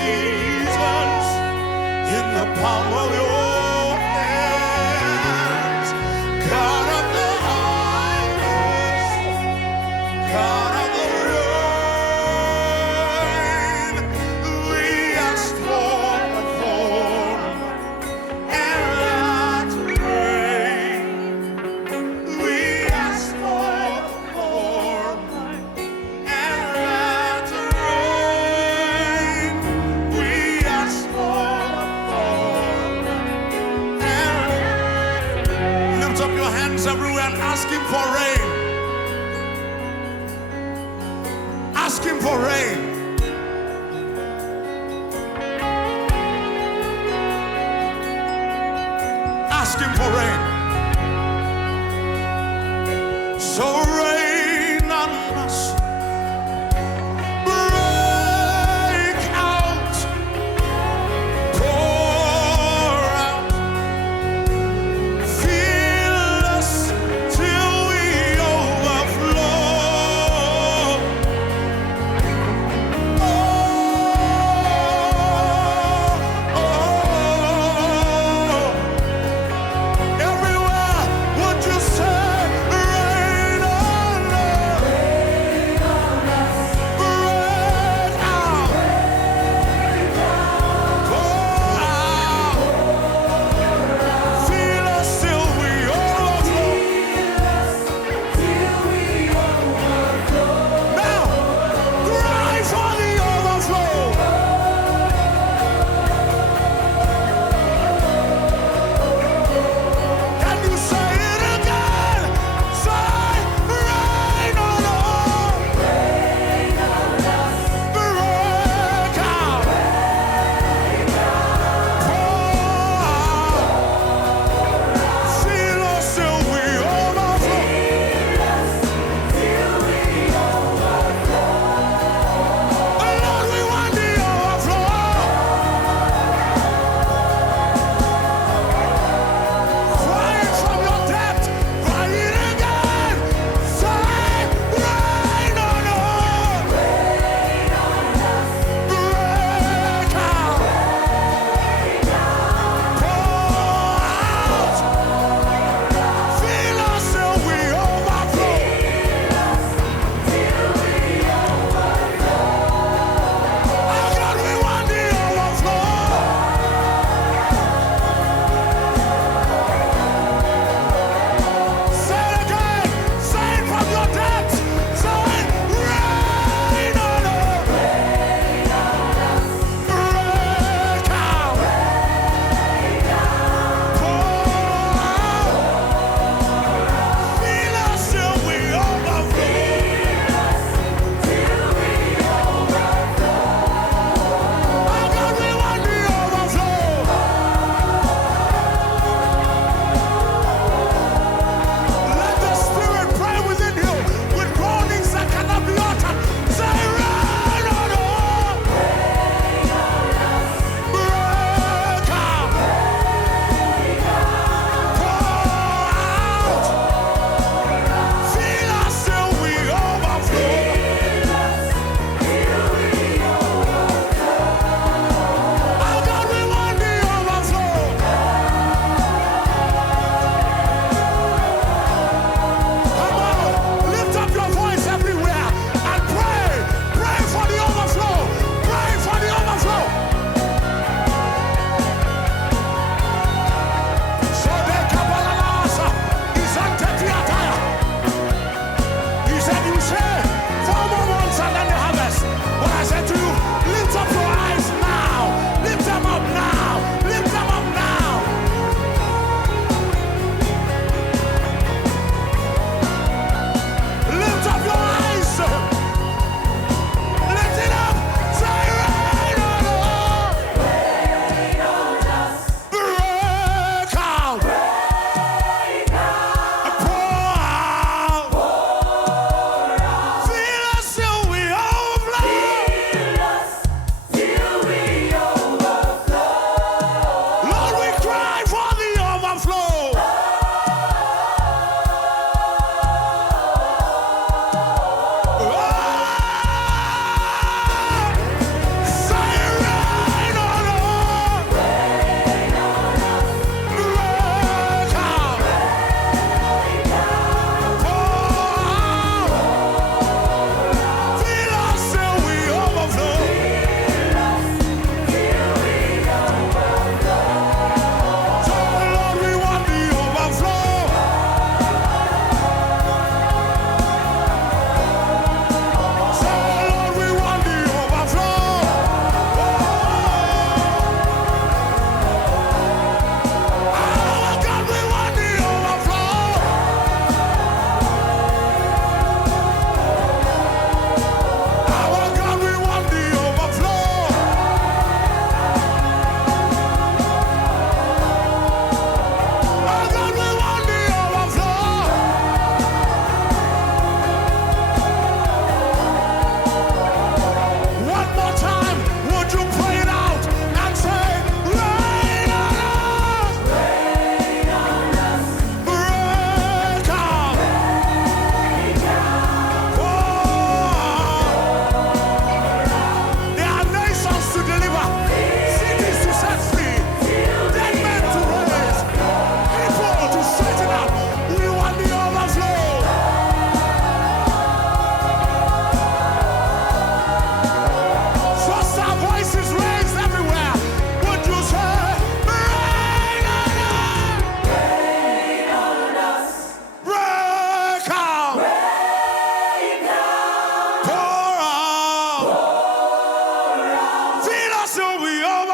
seasons in the palm of your hands. God of the harvest, God of the rain, we ask for a form and let rain. We ask for a form and let rain. We ask for a form and lift up your hands everywhere and ask Him for rain. Ask Him for rain. Ask Him for rain. So rain on us, break out, pour out, fill us till we overflow. Every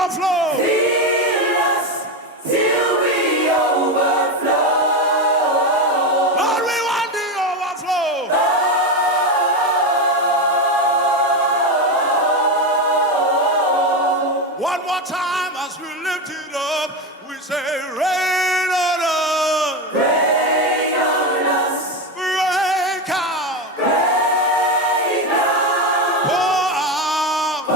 overflow. Fill us till we overflow. Lord, we want the overflow. One more time as we lift it up, we say, rain on us. Rain on us. Break out. Rain down. Pour out.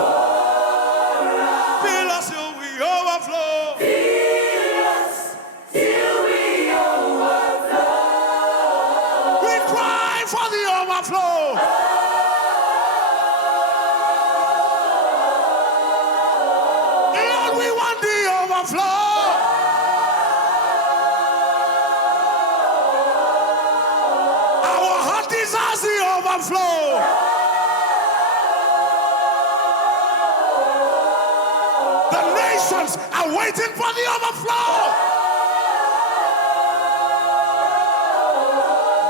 Fill us till we overflow. Fill us till we overflow. We cry for the overflow. Lord, we want the overflow. Our heart desires the overflow. The nations are waiting for the overflow.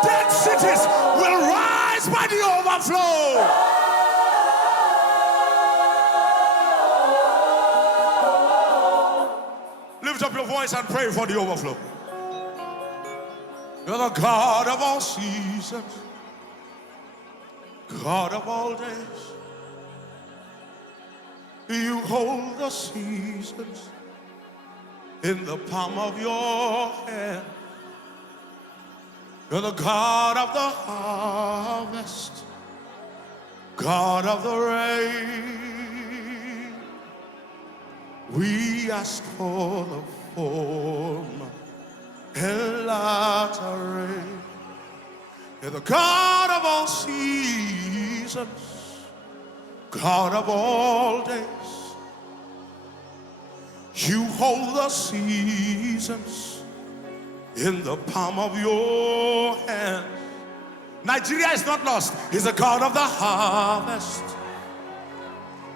Dead cities will rise by the overflow. Lift up your voice and pray for the overflow. You're the God of all seasons, God of all days. You hold the seasons in the palm of your hand. You're the God of the harvest, God of the rain. We ask for the former and latter rain. You're the God of all seasons, God of all days. You hold the seasons in the palm of your hand. Nigeria is not lost. He's the God of the harvest.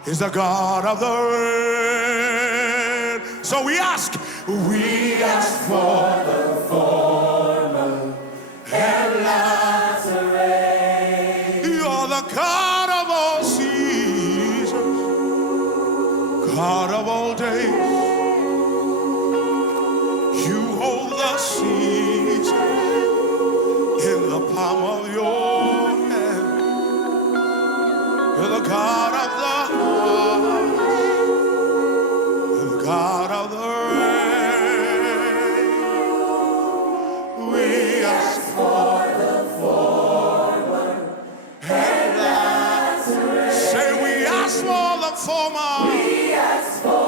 He's the God of the rain. So we ask for the former and latter rain. You're the God of all seasons, God of all days. You hold the seasons in the palm of your hand. You're the God of the God of the rain. We ask for the former and latter rain. Say we ask for the former. We ask for